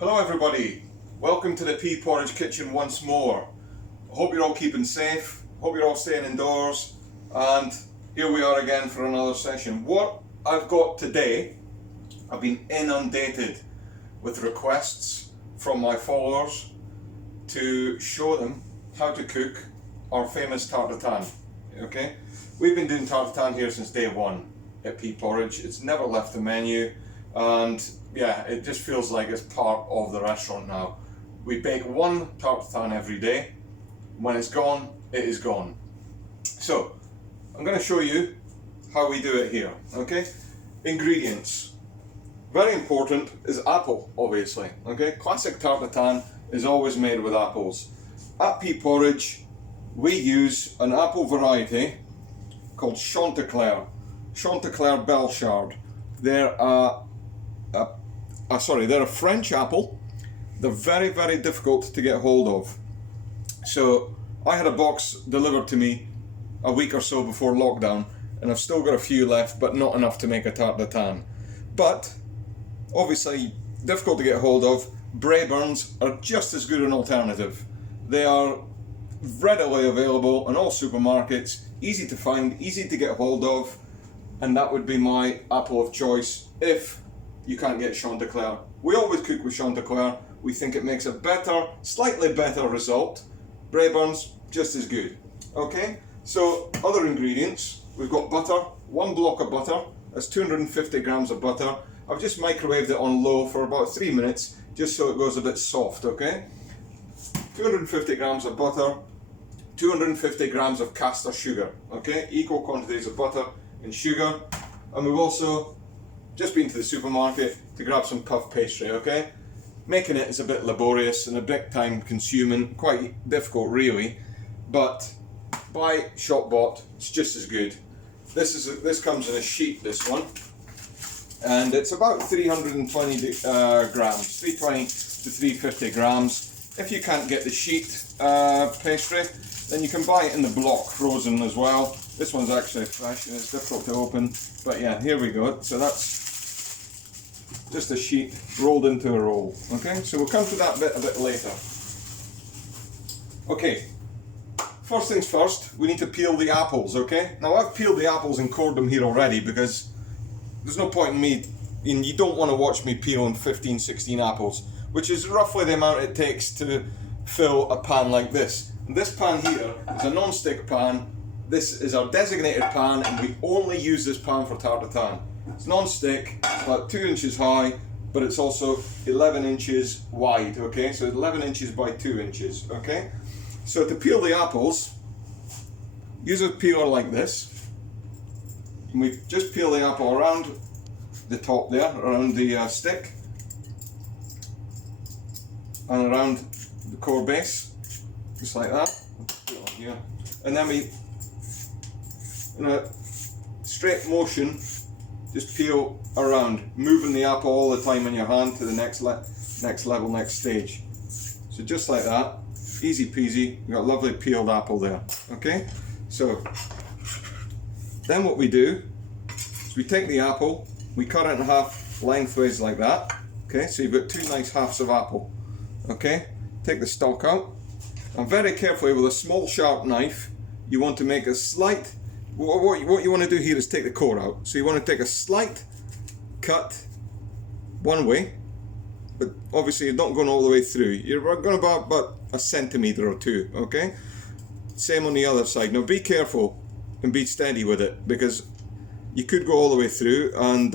Hello everybody, welcome to the pea porridge kitchen once more. I hope you're all keeping safe, hope you're all staying indoors, and here we are again for another session. What I've got today, I've been inundated with requests from my followers to show them how to cook our famous tarte tatin. Okay, we've been doing tarte tatin here since day one at pea porridge. It's never left the menu, and yeah, it just feels like it's part of the restaurant now. We bake one tarte tatin every day. When it's gone, it is gone. So I'm going to show you how we do it here. Okay, ingredients. Very important is apple, obviously. Okay, classic tarte tatin is always made with apples. At pea porridge, we use an apple variety called Chanticleer Belchard. They're they're a French apple. They're very, very difficult to get hold of. So I had a box delivered to me a week or so before lockdown, and I've still got a few left, but not enough to make a tarte tatin. But obviously difficult to get hold of. Braeburns are just as good an alternative. They are readily available in all supermarkets, easy to find, easy to get hold of, and that would be my apple of choice if you can't get Chanticleer. We always cook with Chanticleer. We think it makes a better, slightly better result. Braeburns, just as good. Okay, so other ingredients. We've got butter, one block of butter. That's 250 grams of butter. I've just microwaved it on low for about 3 minutes, just so it goes a bit soft, okay? 250 grams of butter, 250 grams of caster sugar, okay? Equal quantities of butter and sugar. And we've also just been to the supermarket to grab some puff pastry, okay? Making it is a bit laborious and a bit time consuming, quite difficult really, but buy shop bought, it's just as good. This comes in a sheet, this one, and it's about 320 grams, 320 to 350 grams. If you can't get the sheet pastry, then you can buy it in the block frozen as well. This one's actually fresh and it's difficult to open, but yeah, here we go. So that's just a sheet rolled into a roll. Okay, so we'll come to that bit a bit later. Okay, first things first, we need to peel the apples, okay? Now I've peeled the apples and cored them here already because there's no point in me, and you don't want to watch me peeling 15, 16 apples, which is roughly the amount it takes to fill a pan like this. And this pan here is a non-stick pan. This is our designated pan, and we only use this pan for tarte tatin. It's non-stick, about 2 inches high, but it's also 11 inches wide, okay? So 11 inches by 2 inches, okay? So to peel the apples, use a peeler like this. And we just peel the apple around the top there, around the stick, and around the core base, just like that. Put it on here. And then we, in a straight motion, just peel around, moving the apple all the time in your hand to the next level, next stage. So just like that, easy peasy, we've got a lovely peeled apple there, okay? So, then what we do is we take the apple, we cut it in half lengthways like that, okay? So you've got 2 nice halves of apple, okay? Take the stalk out, and very carefully with a small sharp knife, you want to make a slight, what you want to do here is take the core out. So you want to take a slight cut one way, but obviously you're not going all the way through. You're going about a centimetre or 2, okay? Same on the other side. Now be careful and be steady with it, because you could go all the way through and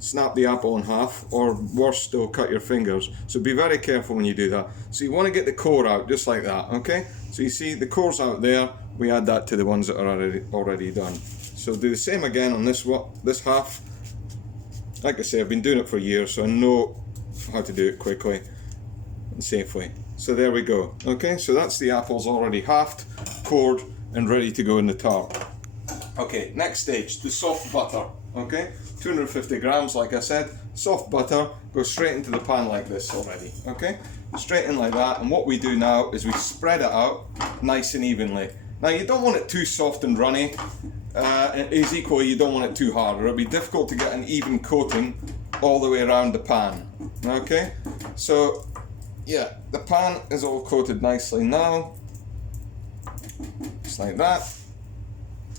snap the apple in half, or worse still, cut your fingers. So be very careful when you do that. So you want to get the core out just like that, okay? So you see the core's out there, we add that to the ones that are already done. So do the same again on this half. Like I say, I've been doing it for years, so I know how to do it quickly and safely. So there we go. Okay, so that's the apples already halved, cored, and ready to go in the tart. Okay, next stage, the soft butter. Okay, 250 grams, like I said, soft butter goes straight into the pan like this already. Okay, straight in like that, and what we do now is we spread it out nice and evenly. Now you don't want it too soft and runny, and equally you don't want it too hard, or it'll be difficult to get an even coating all the way around the pan. Okay, So yeah, the pan is all coated nicely now, just like that.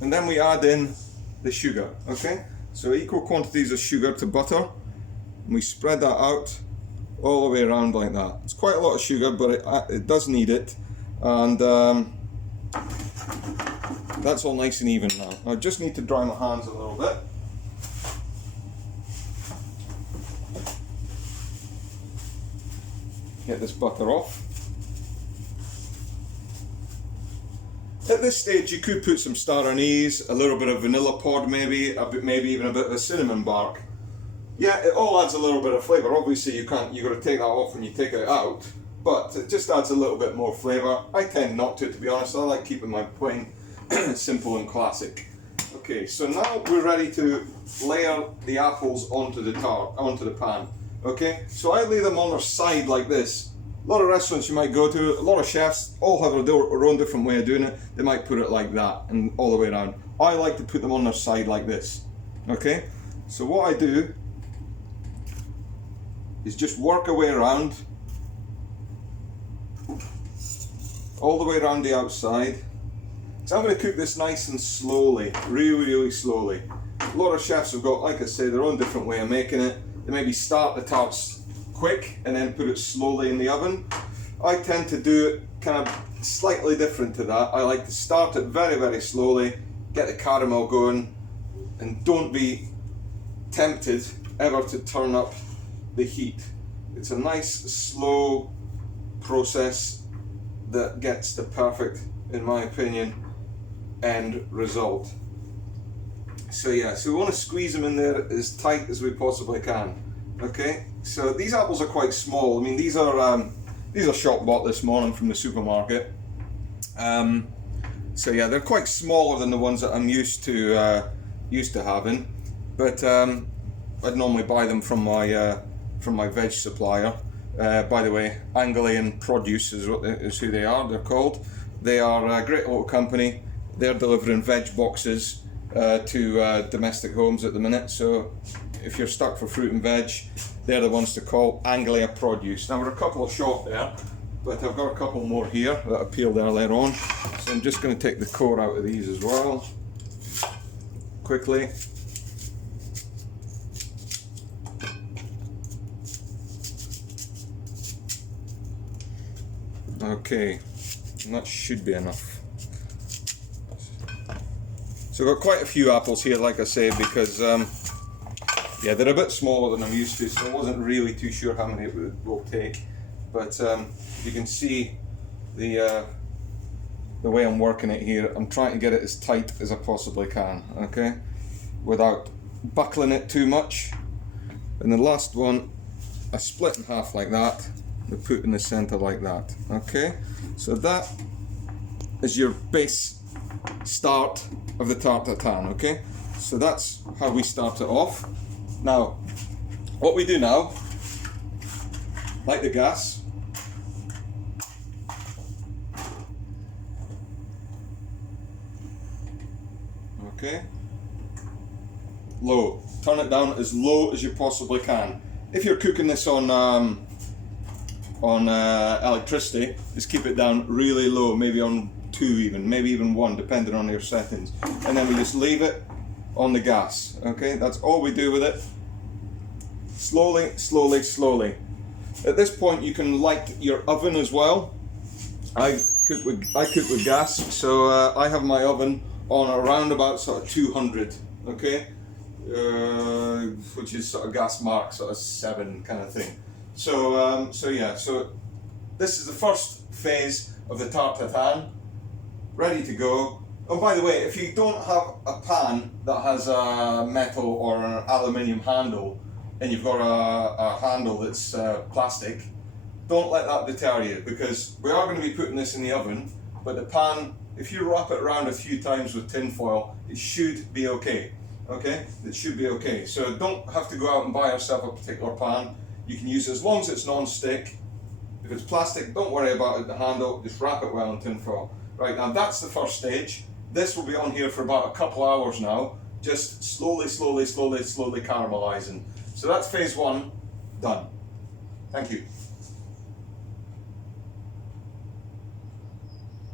And then we add in the sugar, okay? So equal quantities of sugar to butter, and we spread that out all the way around like that. It's quite a lot of sugar, but it does need it. And that's all nice and even now. I just need to dry my hands a little bit. Get this butter off. At this stage you could put some star anise, a little bit of vanilla pod maybe, maybe even a bit of a cinnamon bark. Yeah, it all adds a little bit of flavour. Obviously you've got to take that off when you take it out, but it just adds a little bit more flavour. I tend not to be honest. I like keeping my plain simple and classic. Okay, so now we're ready to layer the apples onto the pan. Okay, so I lay them on their side like this. A lot of restaurants you might go to, a lot of chefs all have their own different way of doing it. They might put it like that and all the way around. I like to put them on their side like this. Okay, so what I do is just work our way around, all the way around the outside. So I'm going to cook this nice and slowly, really slowly. A lot of chefs have got, like I say, their own different way of making it. They maybe start the tarts quick and then put it slowly in the oven. I tend to do it kind of slightly different to that. I like to start it very slowly, get the caramel going, and don't be tempted ever to turn up the heat. It's a nice slow process that gets the perfect, in my opinion, end result. So yeah, so we want to squeeze them in there as tight as we possibly can. Okay, so these apples are quite small. I mean, these are shop bought this morning from the supermarket. So yeah, they're quite smaller than the ones that I'm used to having. But I'd normally buy them from my veg supplier. By the way, Anglian Produce is who they are. They're called. They are a great little company. They're delivering veg boxes to domestic homes at the minute. So if you're stuck for fruit and veg, they're the ones to call, Anglia Produce. Now we're a couple of short there, but I've got a couple more here that I peeled earlier on. So I'm just going to take the core out of these as well, quickly. Okay, and that should be enough. So I've got quite a few apples here, like I say, because yeah, they're a bit smaller than I'm used to, so I wasn't really too sure how many it will take. But you can see the way I'm working it here. I'm trying to get it as tight as I possibly can, okay, without buckling it too much. And the last one, I split in half like that. We put in the center like that. Okay, so that is your base start of the tarte tatin. Okay, so that's how we start it off. Now, what we do now, light the gas. Okay, low. Turn it down as low as you possibly can. If you're cooking this on electricity, just keep it down really low, maybe on 2 even, maybe even 1, depending on your settings. And then we just leave it on the gas. Okay, that's all we do with it. Slowly. At this point you can light your oven as well. I cook with gas, so I have my oven on around about sort of 200, okay, which is sort of gas mark sort of 7 kind of thing. So yeah, so this is the first phase of the tarte tatin, ready to go. Oh, by the way, if you don't have a pan that has a metal or an aluminium handle, and you've got a handle that's plastic, don't let that deter you, because we are going to be putting this in the oven, but the pan, if you wrap it around a few times with tin foil, it should be okay. Okay, it should be okay. So don't have to go out and buy yourself a particular pan. You can use it as long as it's non-stick. If it's plastic, don't worry about it, the handle, just wrap it well in tin foil. Right, now that's the first stage. This will be on here for about a couple hours now, just slowly caramelizing. So that's phase 1 done. Thank you.